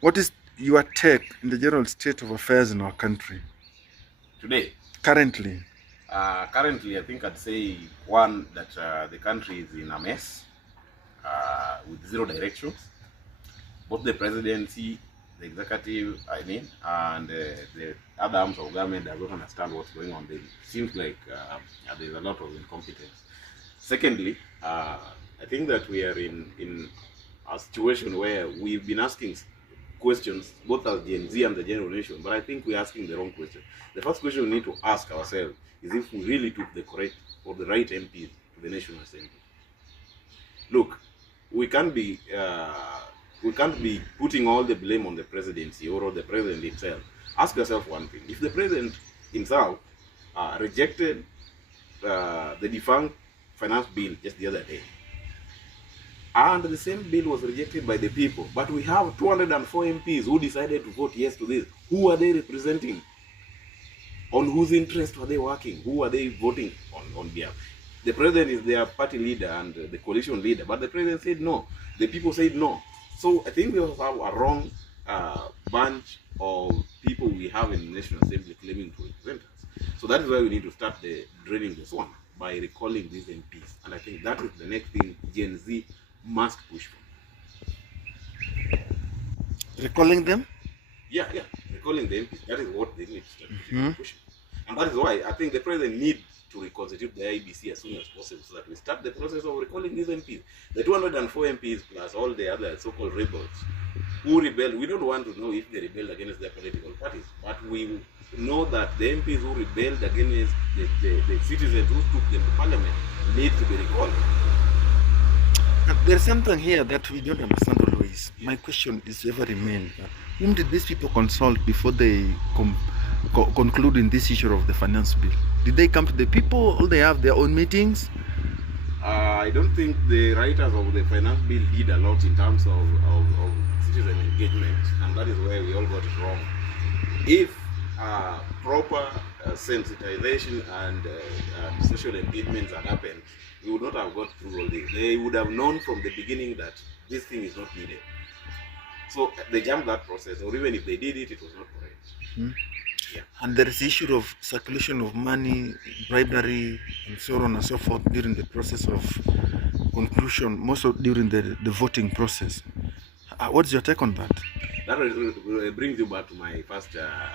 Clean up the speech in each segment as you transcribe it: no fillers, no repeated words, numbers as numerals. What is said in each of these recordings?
What is your take in the general state of affairs in our country Today, currently? currently, I think I'd say one that the country is in a mess with zero directions. Both the presidency, the executive, and the other arms of government that don't understand what's going on. There seems like there's a lot of incompetence. Secondly, I think that we are in a situation where we've been asking questions both as Gen Z and the generation, but I think we're asking the wrong question. The first question we need to ask ourselves is if we really took the correct or the right MPs to the National Assembly. Look, we can't be putting all the blame on the presidency or on the president himself. Ask yourself one thing: if the president himself rejected the defunct finance bill just the other day, and the same bill was rejected by the people, but we have 204 MPs who decided to vote yes to this. Who are they representing? On whose interest are they working? Who are they voting on behalf? The president is their party leader and the coalition leader, but the president said no. The people said no. So I think we also have a wrong bunch of people we have in the National Assembly claiming to represent us. So that is why we need to start draining this one by recalling these MPs. And I think that is the next thing Gen Z must push for. Recalling them? Yeah, recalling the MPs. That is what they need to start pushing. And that is why I think the president needs to reconstitute the IBC as soon as possible so that we start the process of recalling these MPs. The 204 MPs plus all the other so-called rebels who rebelled. We don't want to know if they rebelled against their political parties, but we know that the MPs who rebelled against the citizens who took them to parliament need to be recalled. There's something here that we don't understand always. My question is ever remain: whom did these people consult before they conclude in this issue of the finance bill? Did they come to the people or they have their own meetings? I don't think the writers of the finance bill did a lot in terms of citizen engagement, and that is where we all got it wrong. If proper sensitization and social engagement had happened, we would not have got through all this. They would have known from the beginning that this thing is not needed. So they jumped that process, or even if they did it, it was not correct. Yeah. And there is the issue of circulation of money, bribery, and so on and so forth during the process of conclusion, most of during the voting process. What's your take on that? That brings you back to my first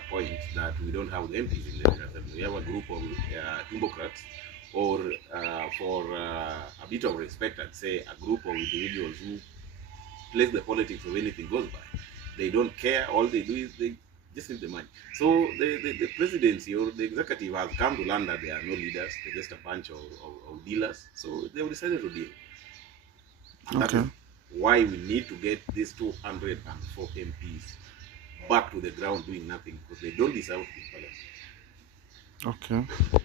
point that we don't have the MPs in the National Assembly. We have a group of Democrats, or for a bit of respect, I'd say a group of individuals who place the politics of anything goes by. They don't care. All they do is they just need the money. So the presidency or the executive has come to learn that they are no leaders. They're just a bunch of dealers. So they decided to deal. And okay. That is why we need to get these 204 MPs back to the ground doing nothing, because they don't deserve to be in parliament. Okay.